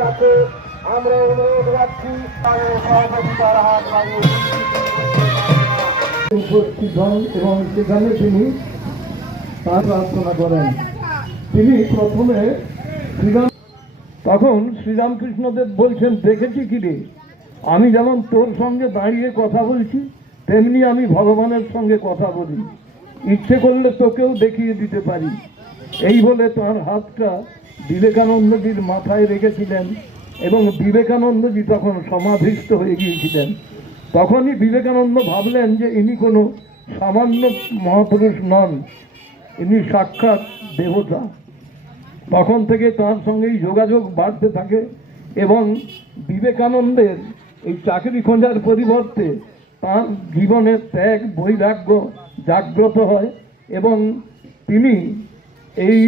কাছে আমরা অনুরোধ রাখছি সহযোগিতার হাত বাড়িয়ে উপস্থিত হন এবং সেখানে তিনি তার প্রার্থনা করেন। তিনি প্রথমে তখন শ্রীরামকৃষ্ণদেব বলছেন, দেখেছি কি রে, আমি যেমন তোর সঙ্গে দাঁড়িয়ে কথা বলছি তেমনি আমি ভগবানের সঙ্গে কথা বলি, ইচ্ছে করলে তোকেও দেখিয়ে দিতে পারি। এই বলে তার হাতটা বিবেকানন্দজির মাথায় রেখেছিলেন এবং বিবেকানন্দজি তখন সমাধিস্থ হয়ে গিয়েছিলেন। তখনই বিবেকানন্দ ভাবলেন যে ইনি কোনো সামান্য মহাপুরুষ নন, ইনি সাক্ষাৎ দেবতা। তখন থেকে তার সঙ্গেই যোগাযোগ বাড়তে থাকে এবং বিবেকানন্দের এই চাকরি খোঁজার পরিবর্তে তার জীবনের ত্যাগ বৈরাগ্য জাগ্রত হয় এবং তিনি এই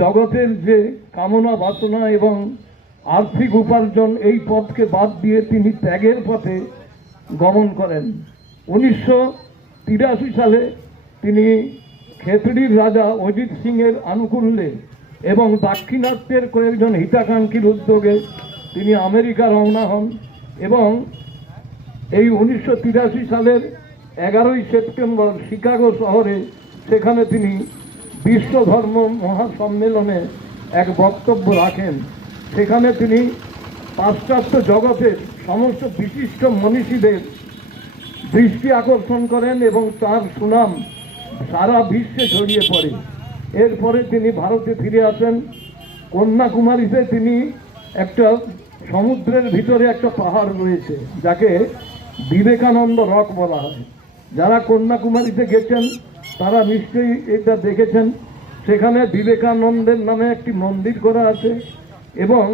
জগতের যে কামনা বাসনা এবং আর্থিক উপার্জন এই পথকে বাদ দিয়ে তিনি ত্যাগের পথে গমন করেন। 1983 সালে তিনি খেতড়ির রাজা অজিত সিংয়ের আনুকূল্যে এবং দাক্ষিণাত্যের কয়েকজন হিতাকাঙ্ক্ষীর উদ্যোগে তিনি আমেরিকা রওনা হন এবং এই 1983 সালের 11ই সেপ্টেম্বর শিকাগো শহরে সেখানে তিনি বিশ্ব ধর্ম মহাসম্মেলনে এক বক্তব্য রাখেন। সেখানে তিনি পাশ্চাত্য জগতের সমস্ত বিশিষ্ট মনীষীদের দৃষ্টি আকর্ষণ করেন এবং তার সুনাম সারা বিশ্বে ছড়িয়ে পড়ে। এরপরে তিনি ভারতে ফিরে আসেন। কন্যাকুমারীতে তিনি একটা সমুদ্রের ভিতরে একটা পাহাড় রয়েছে যাকে বিবেকানন্দ রক বলা হয়। যারা কন্যাকুমারীতে গেছেন তারা নিশ্চয়ই এটা দেখেছেন। সেখানে বিবেকানন্দের নামে একটি মন্দির করা আছে এবং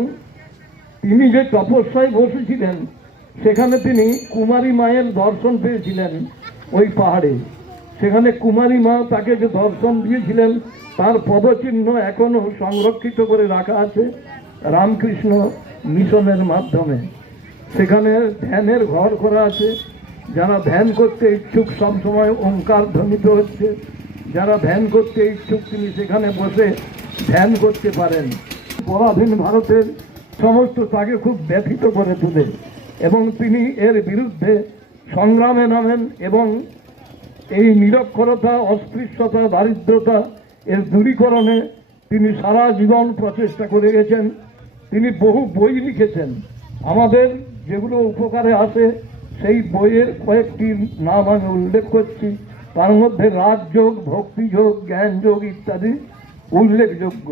তিনি যে তপস্যায় বসেছিলেন সেখানে তিনি কুমারী মায়ের দর্শন পেয়েছিলেন ওই পাহাড়ে। সেখানে কুমারী মা তাকে যে দর্শন দিয়েছিলেন তার পদচিহ্ন এখনো সংরক্ষিত করে রাখা আছে রামকৃষ্ণ মিশনের মাধ্যমে। সেখানে ধ্যানের ঘর করা আছে। যারা ধ্যান করতে ইচ্ছুক সবসময় ওঙ্কার ধ্বনিত হচ্ছে, যারা ধ্যান করতে ইচ্ছুক তিনি সেখানে বসে ধ্যান করতে পারেন। পরাধীন ভারতের সমস্ত তাকে খুব ব্যথিত করে তোলে এবং তিনি এর বিরুদ্ধে সংগ্রামে নামেন এবং এই নিরক্ষরতা, অস্পৃশ্যতা, দারিদ্রতা এর দূরীকরণে তিনি সারা জীবন প্রচেষ্টা করে গেছেন। তিনি বহু বই লিখেছেন, আমাদের যেগুলো উপকারে আসে সেই বইয়ের কয়েকটি নাম আমি উল্লেখ করছি। তার মধ্যে রাজযোগ, ভক্তিযোগ, জ্ঞানযোগ ইত্যাদি উল্লেখযোগ্য।